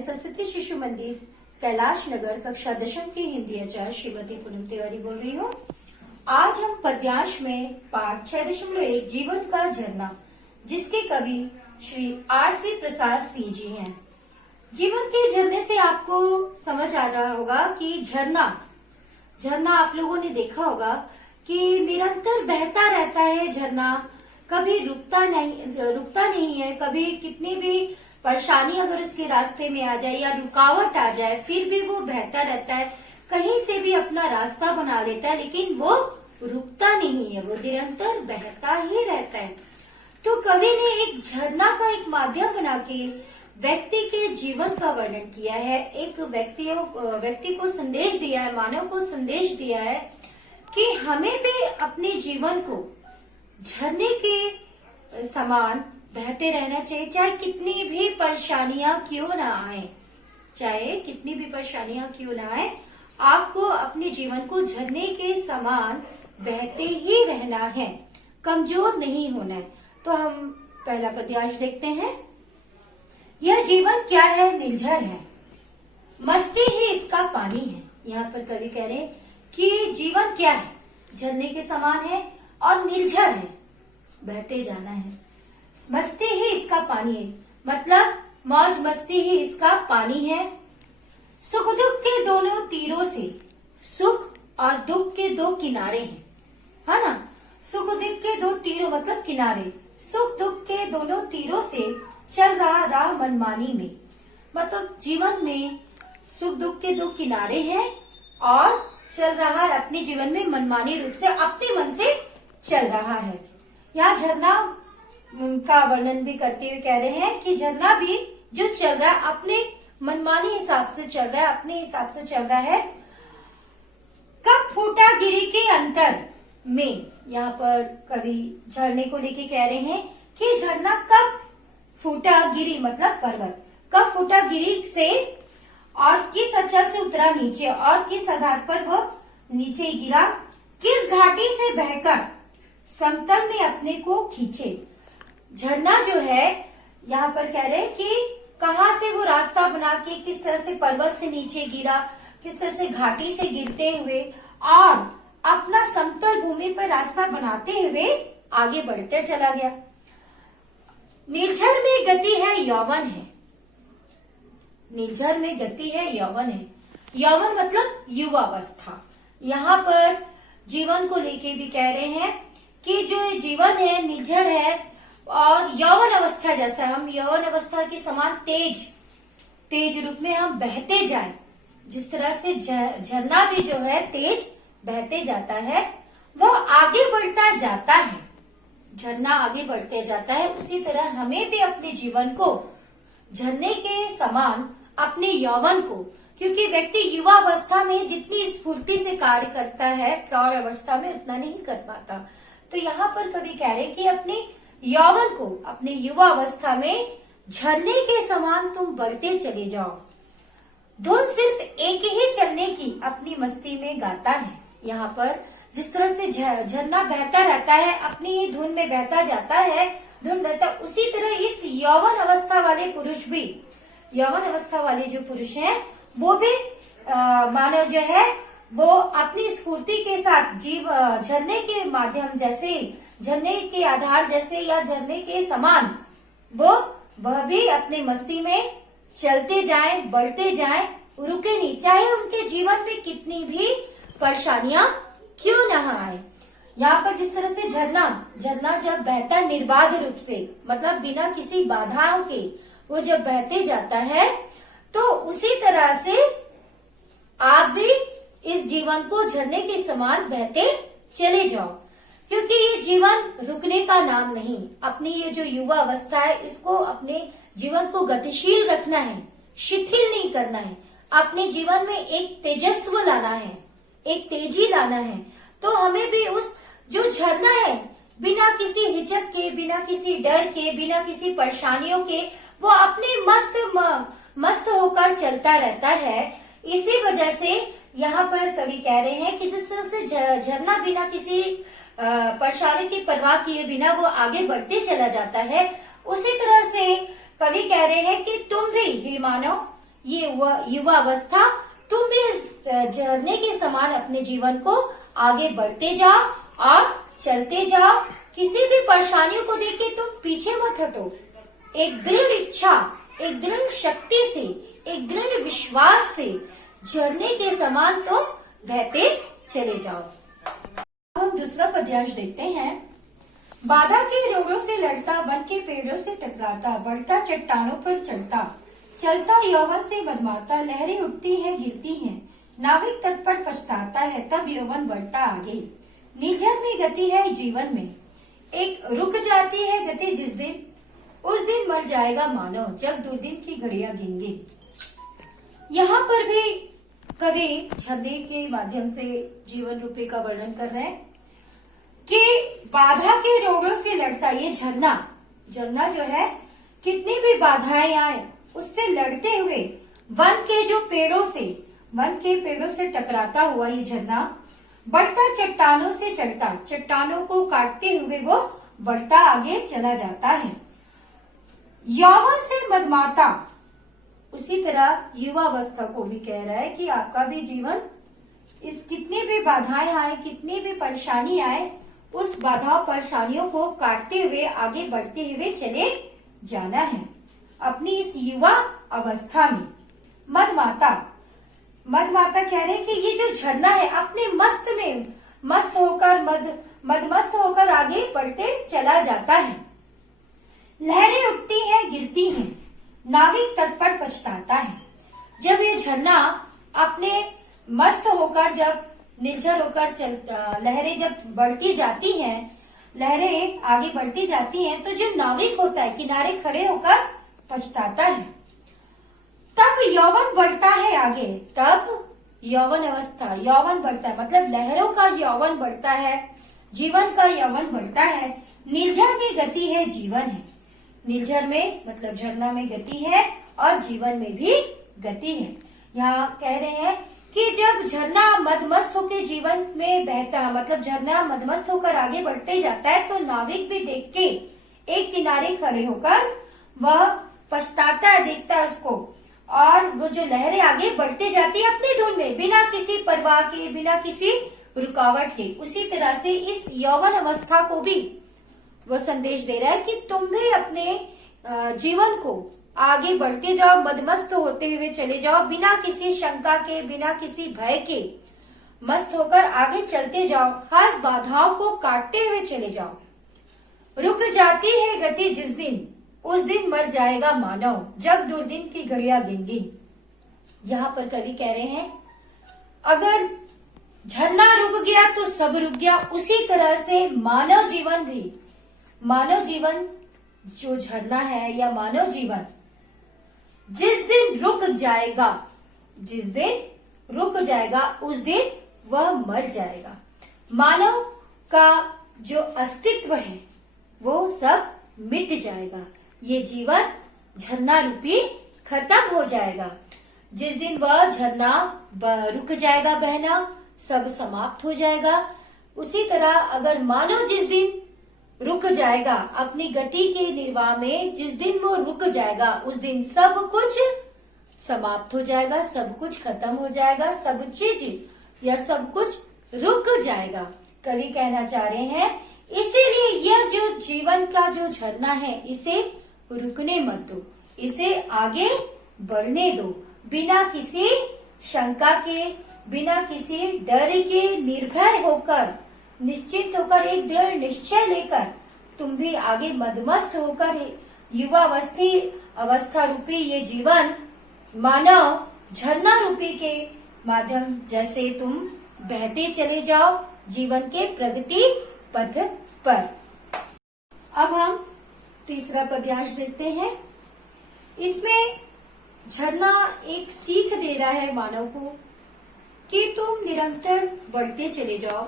सरस्वती शिशु मंदिर कैलाश नगर कक्षा 10वीं की हिंदी आचार्य श्रीमती पूनम तिवारी बोल रही हूँ। आज हम पद्यांश में पाठ 6.1 जीवन का झरना, जिसके कवि श्री R.C. प्रसाद सिंह जी हैं। जीवन के झरने से आपको समझ आ रहा होगा कि झरना आप लोगों ने देखा होगा कि निरंतर बहता रहता है। झरना कभी रुकता नहीं है। कभी कितनी भी परेशानी अगर उसके रास्ते में आ जाए या रुकावट आ जाए, फिर भी वो बहता रहता है, कहीं से भी अपना रास्ता बना लेता है, लेकिन वो रुकता नहीं है, वो निरंतर बहता ही रहता है। तो कवि ने एक झरना का एक माध्यम बना के व्यक्ति के जीवन का वर्णन किया है। एक व्यक्ति को संदेश दिया है, मानव को संदेश दिया है कि हमें भी अपने जीवन को झरने के समान बहते रहना चाहिए, चाहे कितनी भी परेशानियां क्यों ना आए, आपको अपने जीवन को झरने के समान बहते ही रहना है, कमजोर नहीं होना है। तो हम पहला पद्यांश देखते हैं। यह जीवन क्या है, निर्झर है, मस्ती ही इसका पानी है। यहाँ पर कवि कह रहे हैं कि जीवन क्या है, झरने के समान है और निर्झर है, बहते जाना है। मस्ती ही इसका पानी है, मतलब मौज मस्ती ही इसका पानी है। सुख दुख के दोनों तीरों से, सुख और दुख के दो किनारे हैं, है ना। सुख दुख के दो तीरों मतलब किनारे, सुख दुख के दोनों तीरों से चल रहा राह मनमानी में, मतलब जीवन में सुख दुख के दो किनारे हैं और चल रहा है अपने जीवन में मनमानी रूप से, अपने मन से चल रहा है। यहाँ झरना का वर्णन भी करते हुए कह रहे हैं कि झरना भी जो चल रहा है अपने मनमानी हिसाब से चल रहा है, अपने हिसाब से चल रहा है। कब फूटा गिरी के अंतर में, यहाँ पर कवि झरने को लेके कह रहे हैं कि झरना कब फूटा, गिरी मतलब पर्वत, कब फूटा गिरी से और किस अचल से उतरा नीचे और किस आधार पर वह नीचे गिरा, किस घाटी से बहकर समतल में अपने को खींचे। झरना जो है यहाँ पर कह रहे हैं कि कहाँ से वो रास्ता बना के किस तरह से पर्वत से नीचे गिरा, किस तरह से घाटी से गिरते हुए और अपना समतल भूमि पर रास्ता बनाते हुए आगे बढ़ते चला गया। निर्झर में गति है, यौवन है। निर्झर में गति है, यौवन है। यौवन मतलब युवावस्था। यहाँ पर जीवन को लेके भी कह रहे हैं कि जो जीवन है निर्झर है और यौवन अवस्था जैसा, हम यौवन अवस्था के समान तेज रूप में हम बहते जाए। जिस तरह से झरना भी जो है तेज बहते जाता है, वो आगे बढ़ता जाता है, झरना आगे बढ़ते जाता है, उसी तरह हमें भी अपने जीवन को झरने के समान, अपने यौवन को, क्योंकि व्यक्ति युवा अवस्था में जितनी स्फूर्ति से कार्य करता है, प्रौढ़ अवस्था में उतना नहीं कर पाता। तो यहाँ पर कवि कह रहे कि अपने यौवन को, अपने युवा अवस्था में झरने के समान तुम बढ़ते चले जाओ। धुन सिर्फ एक ही चलने की अपनी मस्ती में गाता है। यहाँ पर जिस तरह से झरना बहता रहता है, अपनी ही धुन में बहता जाता है, धुन बहता, उसी तरह इस यौवन अवस्था वाले पुरुष भी, यौवन अवस्था वाले जो पुरुष हैं वो भी मानव जो है वो अपनी स्फूर्ति के साथ झरने के माध्यम जैसे, झरने के आधार जैसे या झरने के समान वह भी अपने मस्ती में चलते जाएं, बढ़ते जाएं, रुके नहीं, चाहे उनके जीवन में कितनी भी परेशानियां क्यों ना आए। यहाँ पर जिस तरह से झरना जब बहता निर्बाध रूप से, मतलब बिना किसी बाधाओं के वो जब बहते जाता है, तो उसी तरह से आप भी इस जीवन को झरने के समान बहते चले जाओ, क्योंकि ये जीवन रुकने का नाम नहीं। अपनी ये जो युवा अवस्था है, इसको अपने जीवन को गतिशील रखना है, शिथिल नहीं करना है, अपने जीवन में एक तेजस्व लाना है, एक तेजी लाना है। तो हमें भी उस जो झरना है, बिना किसी हिचक के, बिना किसी डर के, बिना किसी परेशानियों के, वो अपने मस्त होकर चलता रहता है। इसी वजह से यहाँ पर कवि कह रहे हैं कि जिस तरह से झरना बिना किसी परेशानी की परवाह किए बिना वो आगे बढ़ते चला जाता है, उसी तरह से कवि कह रहे हैं कि तुम भी हे मानव ये युवावस्था, तुम भी इस झरने के समान अपने जीवन को आगे बढ़ते जाओ और चलते जाओ। किसी भी परेशानियों को देख के तुम पीछे मत हटो। एक दृढ़ इच्छा, एक दृढ़ शक्ति से, एक दृढ़ विश्वास से झरने के समान तुम बहते चले जाओ। अब हम दूसरा पद्यांश देखते हैं। बाधा के रोगों से लड़ता, वन के पेड़ों से टकराता, बढ़ता चट्टानों पर चढ़ता, चलता यौवन से मदमाता, लहरें उठती हैं गिरती हैं, नाविक तट पर पछताता है, तब यौवन बढ़ता आगे। निर्झर में गति है जीवन में, एक रुक जाती है गति जिस दिन, उस दिन मर जाएगा मानव, जब दुर्दिन की घड़ियां गिन गिन। यहाँ पर भी कवि झरने के माध्यम से जीवन रूपी का वर्णन कर रहे हैं कि बाधा के रोगों से लड़ता, ये झरना जो है कितनी भी बाधाएं आए उससे लड़ते हुए वन के पेड़ों से टकराता हुआ ये झरना बढ़ता चट्टानों से चढ़ता, चट्टानों को काटते हुए वो बढ़ता आगे चला जाता है। यौवन से मदमाता, उसी तरह युवावस्था को भी कह रहा है कि आपका भी जीवन, इस कितनी भी बाधाएं आए, कितनी भी परेशानी आए, उस बाधा परेशानियों को काटते हुए आगे बढ़ते हुए चले जाना है अपनी इस युवा अवस्था में। मदमाता कह रहे हैं कि ये जो झरना है अपने मदमस्त होकर आगे बढ़ते चला जाता है। लहरें उठती हैं गिरती हैं, नाविक तट पर पछताता है। जब ये झरना अपने मस्त होकर, जब निर्झर होकर लहरें जब बढ़ती जाती हैं, लहरें आगे बढ़ती जाती हैं, तो जो नाविक होता है किनारे खड़े होकर पछताता है। तब यौवन बढ़ता है आगे, तब यौवन अवस्था, यौवन बढ़ता है मतलब लहरों का यौवन बढ़ता है, जीवन का यौवन बढ़ता है। निर्झर में गति है जीवन है, निर्झर में मतलब झरना में गति है और जीवन में भी गति है। यहाँ कह रहे हैं कि जब झरना मदमस्त होकर जीवन में बहता है, मतलब झरना मदमस्त होकर आगे बढ़ते जाता है, तो नाविक भी देख के एक किनारे खड़े होकर वह पछताता है, देखता है उसको, और वो जो लहरें आगे बढ़ते जाती है अपनी धुन में, बिना किसी परवाह के, बिना किसी रुकावट के। उसी तरह से इस यौवन अवस्था को भी वो संदेश दे रहा है कि तुम भी अपने जीवन को आगे बढ़ते जाओ, मदमस्त होते हुए चले जाओ, बिना किसी शंका के, बिना किसी भय के मस्त होकर आगे चलते जाओ, हर बाधाओं को काटते हुए चले जाओ। रुक जाती है गति जिस दिन, उस दिन मर जाएगा मानव, जब दुर्दिन की घड़ियां गिन गिन। यहाँ पर कवि कह रहे हैं अगर झरना रुक गया तो सब रुक गया, उसी तरह से मानव जीवन जो झरना है या मानव जीवन जिस दिन रुक जाएगा उस दिन वह मर जाएगा। मानव का जो अस्तित्व है वो सब मिट जाएगा, ये जीवन झरना रूपी खत्म हो जाएगा। जिस दिन वह झरना रुक जाएगा बहना, सब समाप्त हो जाएगा। उसी तरह अगर मानव जिस दिन रुक जाएगा अपनी गति के निर्वाह में, जिस दिन वो रुक जाएगा उस दिन सब कुछ समाप्त हो जाएगा, सब कुछ खत्म हो जाएगा, सब चीज या सब कुछ रुक जाएगा। कवि कहना चाह रहे हैं इसीलिए यह जो जीवन का जो झरना है इसे रुकने मत दो, इसे आगे बढ़ने दो, बिना किसी शंका के, बिना किसी डर के, निर्भय होकर, निश्चित होकर, एक दृढ़ निश्चय लेकर तुम भी आगे मदमस्त होकर युवावस्था रूपी ये जीवन मानव झरना रूपी के माध्यम जैसे तुम बहते चले जाओ जीवन के प्रगति पथ पर। अब हम तीसरा पद्यांश देखते हैं। इसमें झरना एक सीख दे रहा है मानव को कि तुम निरंतर बढ़ते चले जाओ,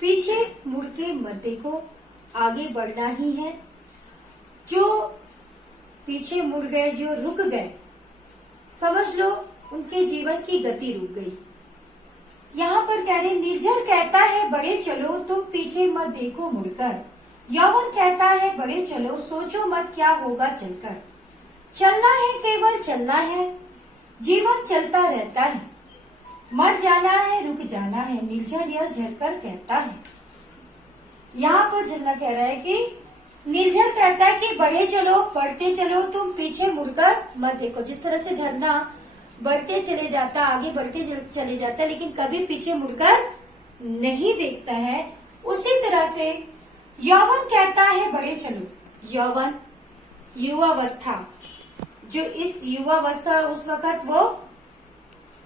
पीछे मुड़ के मत देखो, आगे बढ़ना ही है। जो पीछे मुड़ गए, जो रुक गए, समझ लो उनके जीवन की गति रुक गई। यहाँ पर कह रहे निर्झर कहता है बड़े चलो, तुम पीछे मत देखो मुड़कर। यौवन कहता है बड़े चलो, सोचो मत क्या होगा चलकर। चलना है, केवल चलना है, जीवन चलता रहता है, मर जाना है रुक जाना है, निर्झर यह झरकर कहता है। यहाँ पर झरना कह रहा है कि निर्झर कहता है कि बढ़े चलो, बढ़ते चलो, तुम पीछे मुड़कर मत देखो। जिस तरह से झरना बढ़ते चले जाता, आगे बढ़ते चले जाता है, लेकिन कभी पीछे मुड़कर नहीं देखता है, उसी तरह से यौवन कहता है बढ़े चलो। यौवन युवावस्था, जो इस युवावस्था उस वक्त वो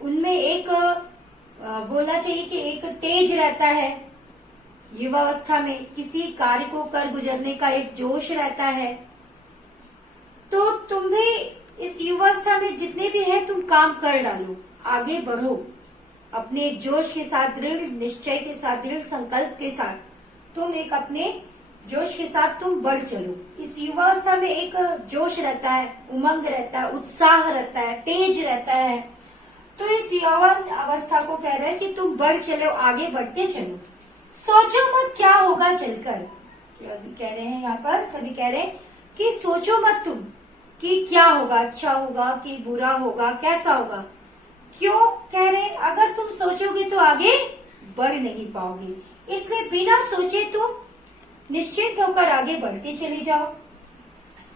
उनमें एक बोलना चाहिए कि एक तेज रहता है। युवावस्था में किसी कार्य को कर गुजरने का एक जोश रहता है। तो तुम भी इस युवावस्था में जितने भी है तुम काम कर डालो, आगे बढ़ो, अपने जोश के साथ, दृढ़ निश्चय के साथ, दृढ़ संकल्प के साथ तुम एक अपने जोश के साथ तुम बढ़ चलो। इस युवावस्था में एक जोश रहता है, उमंग रहता है, उत्साह रहता है, तेज रहता है। तो इस यौवन अवस्था को कह रहे हैं कि तुम बढ़ चलो, आगे बढ़ते चलो, सोचो मत क्या होगा चलकर। कभी कह रहे हैं यहाँ पर, कभी कह रहे हैं कि सोचो मत तुम कि क्या होगा, अच्छा होगा कि बुरा होगा, कैसा होगा। क्यों कह रहे हैं? अगर तुम सोचोगे तो आगे बढ़ नहीं पाओगे, इसलिए बिना सोचे तुम निश्चिंत होकर आगे बढ़ते चले जाओ।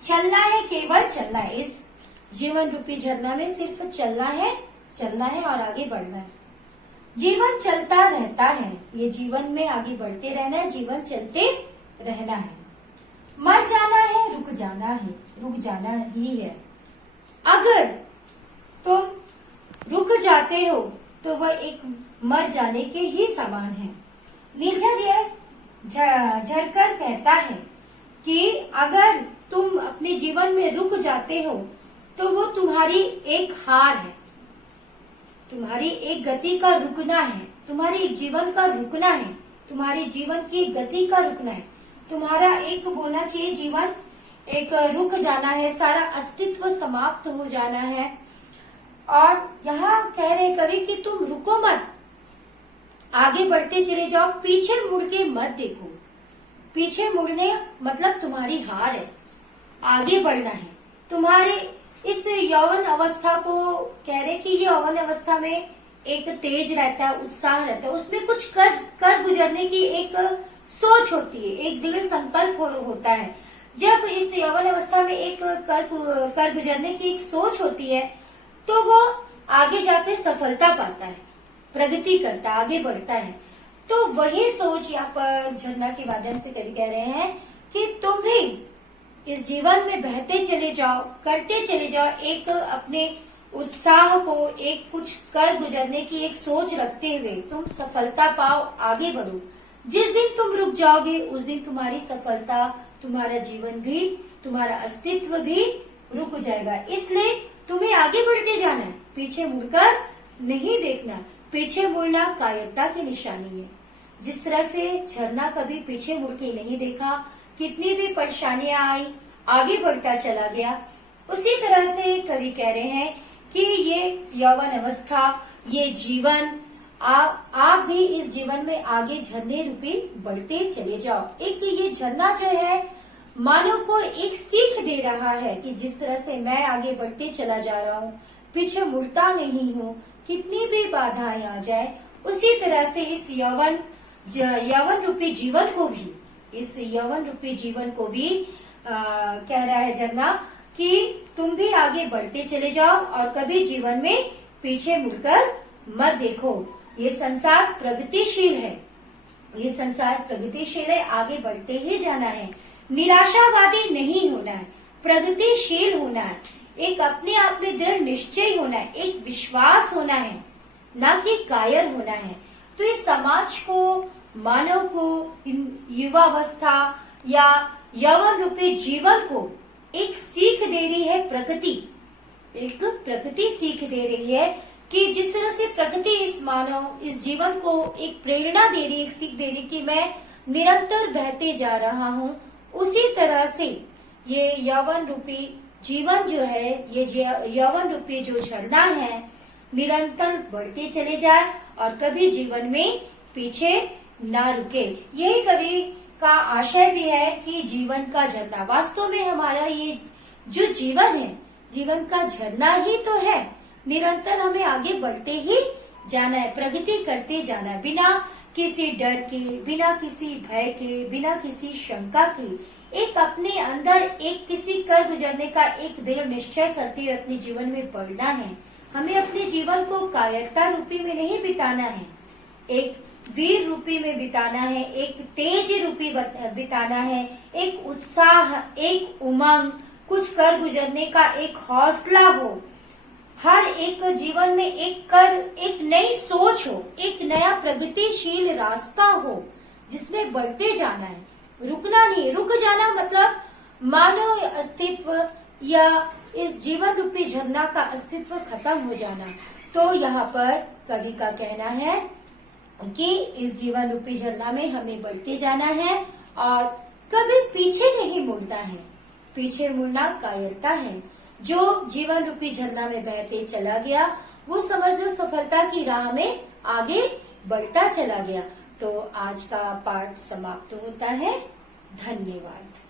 चलना है, केवल चलना है। इस जीवन रूपी झरना में सिर्फ चलना है और आगे बढ़ना है। जीवन चलता रहता है, ये जीवन में आगे बढ़ते रहना है, जीवन चलते रहना है। मर जाना है रुक जाना है, रुक जाना ही है। अगर तुम रुक जाते हो तो वह एक मर जाने के ही समान है। निर्झर यह झरकर कहता है कि अगर तुम अपने जीवन में रुक जाते हो तो वो तुम्हारी एक हार है, तुम्हारी एक गति का रुकना है, तुम्हारी जीवन का रुकना है, तुम्हारी जीवन की गति का रुकना है, तुम्हारा एक बोलना चाहिए जीवन एक रुक जाना है, सारा अस्तित्व समाप्त हो जाना है। और यहाँ कह रहे कवि कि तुम रुको मत, आगे बढ़ते चले जाओ, पीछे मुड़ के मत देखो। पीछे मुड़ने मतलब तुम्हारी हार है, आगे बढ़ना है। तुम्हारे इस यौवन अवस्था को कह रहे कि ये यौवन अवस्था में एक तेज रहता है, उत्साह रहता है, उसमें कुछ कर गुजरने की एक सोच होती है, एक दृढ़ संकल्प होता है। जब इस यौवन अवस्था में एक कर गुजरने की एक सोच होती है तो वो आगे जाके सफलता पाता है, प्रगति करता है, आगे बढ़ता है। तो वही सोच यहाँ पर झरना के माध्यम से कवि कह रहे हैं कि तुम भी इस जीवन में बहते चले जाओ, करते चले जाओ, एक अपने उत्साह को, एक कुछ कर गुजरने की एक सोच रखते हुए तुम सफलता पाओ, आगे बढ़ो। जिस दिन तुम रुक जाओगे उस दिन तुम्हारी सफलता, तुम्हारा जीवन भी, तुम्हारा अस्तित्व भी रुक जाएगा। इसलिए तुम्हें आगे बढ़ते जाना है, पीछे मुड़कर नहीं देखना। पीछे मुड़ना कायरता की निशानी है। जिस तरह से झरना कभी पीछे मुड़ के नहीं देखा, कितनी भी परेशानियां आई, आगे बढ़ता चला गया, उसी तरह से कवि कह रहे हैं कि ये यौवन अवस्था, ये जीवन, आप भी इस जीवन में आगे झरने रूपी बढ़ते चले जाओ। एक ये झरना जो है मानव को एक सीख दे रहा है कि जिस तरह से मैं आगे बढ़ते चला जा रहा हूँ, पीछे मुड़ता नहीं हूँ, कितनी भी बाधाएं आ जाए, उसी तरह से इस यौवन रूपी जीवन को भी, इस यौवन रूपी जीवन को भी कह रहा है झरना कि तुम भी आगे बढ़ते चले जाओ और कभी जीवन में पीछे मुड़कर मत देखो। ये संसार प्रगतिशील है, ये संसार प्रगतिशील है, आगे बढ़ते ही जाना है, निराशावादी नहीं होना है, प्रगतिशील होना है, एक अपने आप में दृढ़ निश्चय होना है, एक विश्वास होना है, ना कि कायर होना है। तो ये समाज को, मानव को, युवावस्था या यौवन रूपी जीवन को एक सीख दे रही है प्रकृति, एक प्रकृति सीख दे रही है कि जिस तरह से प्रकृति इस मानव, इस जीवन को एक प्रेरणा दे रही है, एक सीख दे रही है कि मैं निरंतर बहते जा रहा हूँ, उसी तरह से ये यौवन रूपी जीवन जो है, ये यौवन रूपी जो झरना है, निरंतर बढ़ते चले जाए और कभी जीवन में पीछे ना रुके। यही कवि का आशय भी है कि जीवन का झरना, वास्तव में हमारा ये जो जीवन है, जीवन का झरना ही तो है, निरंतर हमें आगे बढ़ते ही जाना है, प्रगति करते जाना है, बिना किसी डर के, बिना किसी भय के, बिना किसी शंका के, एक अपने अंदर एक किसी कर गुजरने का एक दृढ़ निश्चय करते हुए अपने जीवन में बढ़ना है। हमें अपने जीवन को कायरता रूपी में नहीं बिताना है, एक वीर रूपी में बिताना है, एक तेज रूपी बिताना है, एक उत्साह, एक उमंग, कुछ कर गुजरने का एक हौसला हो, हर एक जीवन में एक नई सोच हो, एक नया प्रगतिशील रास्ता हो जिसमें बढ़ते जाना है, रुकना नहीं। रुक जाना मतलब मानव अस्तित्व या इस जीवन रूपी झरना का अस्तित्व खत्म हो जाना। तो यहाँ पर कवि का कहना है कि इस जीवन रूपी झरना में हमें बढ़ते जाना है और कभी पीछे नहीं मुड़ना है। पीछे मुड़ना कायरता है। जो जीवन रूपी झरना में बहते चला गया वो समझ लो सफलता की राह में आगे बढ़ता चला गया। तो आज का पाठ समाप्त होता है। धन्यवाद।